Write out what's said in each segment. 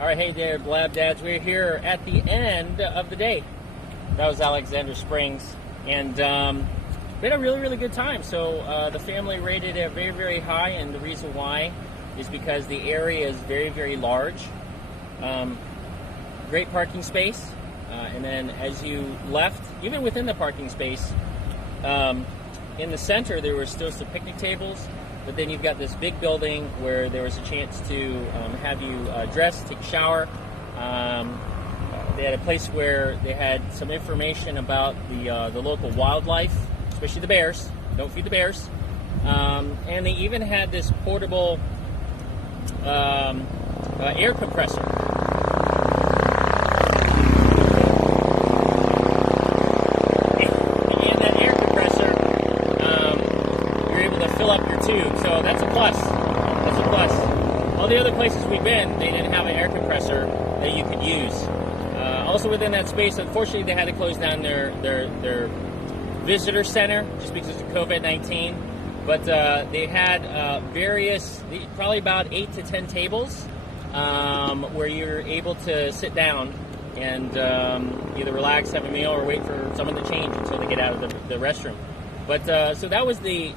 All right, hey there, Blab Dads. We're here at the end of the day. That was Alexander Springs, and we had a really, really good time. So the family rated it very, very high, and the reason why is because the area is very, very large. Great parking space, and then as you left, even within the parking space, in the center there were still some picnic tables. But then you've got this big building where there was a chance to have you dress, take a shower. They had a place where they had some information about the local wildlife, especially the bears. Don't feed the bears. And they even had this portable air compressor. So that's a plus. That's a plus. All the other places we've been, they didn't have an air compressor that you could use. Also within that space, unfortunately, they had to close down their visitor center just because of COVID-19. But they had probably about 8 to 10 tables where you're able to sit down and either relax, have a meal, or wait for someone to change until they get out of the restroom. But so that was the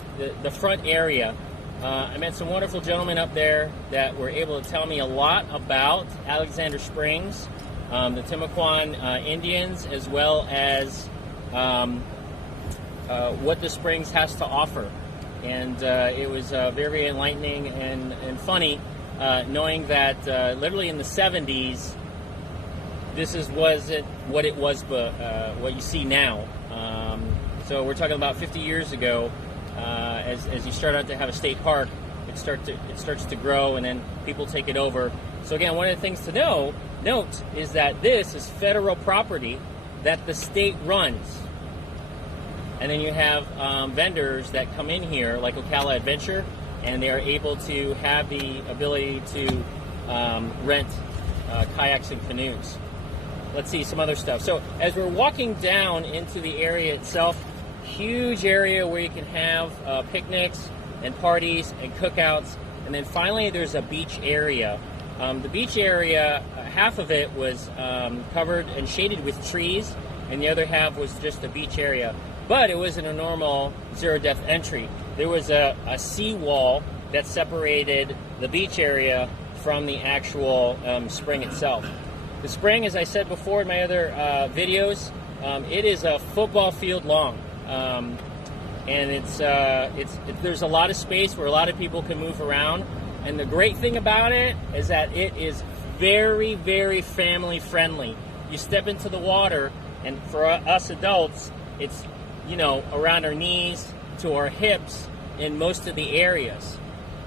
front area. I met some wonderful gentlemen up there that were able to tell me a lot about Alexander Springs, the Timucuan Indians, as well as what the Springs has to offer. And it was very enlightening and funny, knowing that literally in the 70s, this wasn't what it was, but what you see now. So we're talking about 50 years ago. As you start out to have a state park, it starts to grow, and then people take it over. So again, one of the things to note is that this is federal property that the state runs. And then you have vendors that come in here, like Ocala Adventure, and they are able to have the ability to rent kayaks and canoes. Let's see some other stuff. So as we're walking down into the area itself, huge area where you can have picnics and parties and cookouts. And then finally there's a beach area. The beach area, half of it was covered and shaded with trees, and the other half was just a beach area. But it wasn't a normal zero-depth entry. There was a seawall that separated the beach area from the actual spring itself. The spring, as I said before in my other videos, it is a football field long. And there's a lot of space where a lot of people can move around. And the great thing about it is that it is very, very family friendly. You step into the water, and for us adults, it's, around our knees to our hips in most of the areas.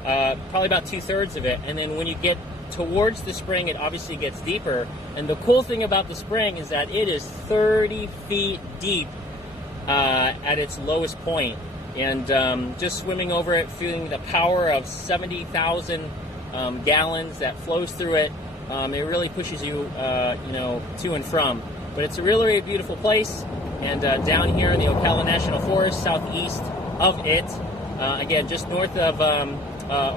Probably about 2/3 of it. And then when you get towards the spring, it obviously gets deeper. And the cool thing about the spring is that it is 30 feet deep at its lowest point. And just swimming over it, feeling the power of 70,000 gallons that flows through it, it really pushes you, to and from. But it's a really, really beautiful place. And down here in the Ocala National Forest, southeast of it, again, just north of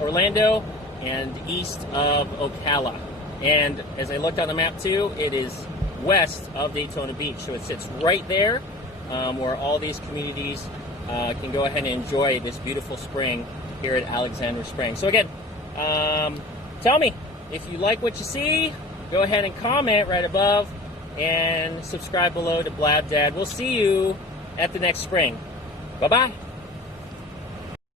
Orlando and east of Ocala. And as I looked on the map too, it is west of Daytona Beach. So it sits right there where all these communities can go ahead and enjoy this beautiful spring here at Alexander Springs. So again, tell me if you like what you see. Go ahead and comment right above and subscribe below to Blab Dad. We'll see you at the next spring. Bye-bye.